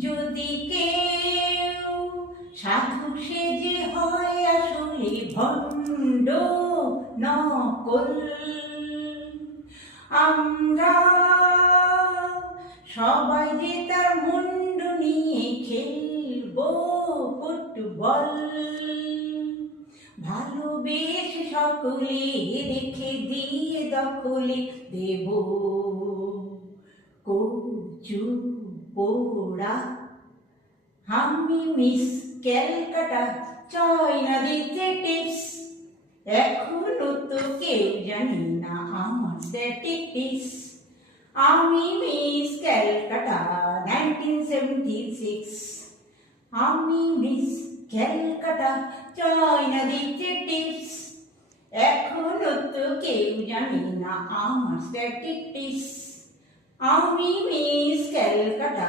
যদি কেউ সাধু সেজে হয় আসলে ভণ্ড নকল, আমরা সবাই যে তার মুন্ডু নিয়ে খেলবো ফুটবল। ভালোবেসে সকলে রেখে দিয়ে দখলে দেব কচু পোড়া। আমি মিস ক্যালকাটা, চয়না দিতে টিপস, এখনো তো কেউ জানি না আমার স্ট্যাটিস্টিক্স। আমি মিস ক্যালকাটা 1976, আমি মিস ক্যালকাটা, চয়না দিতে টিপস, এখনো তো কেউ জানি না আমার স্ট্যাটিস্টিক্স। আমি মিস ক্যালকাটা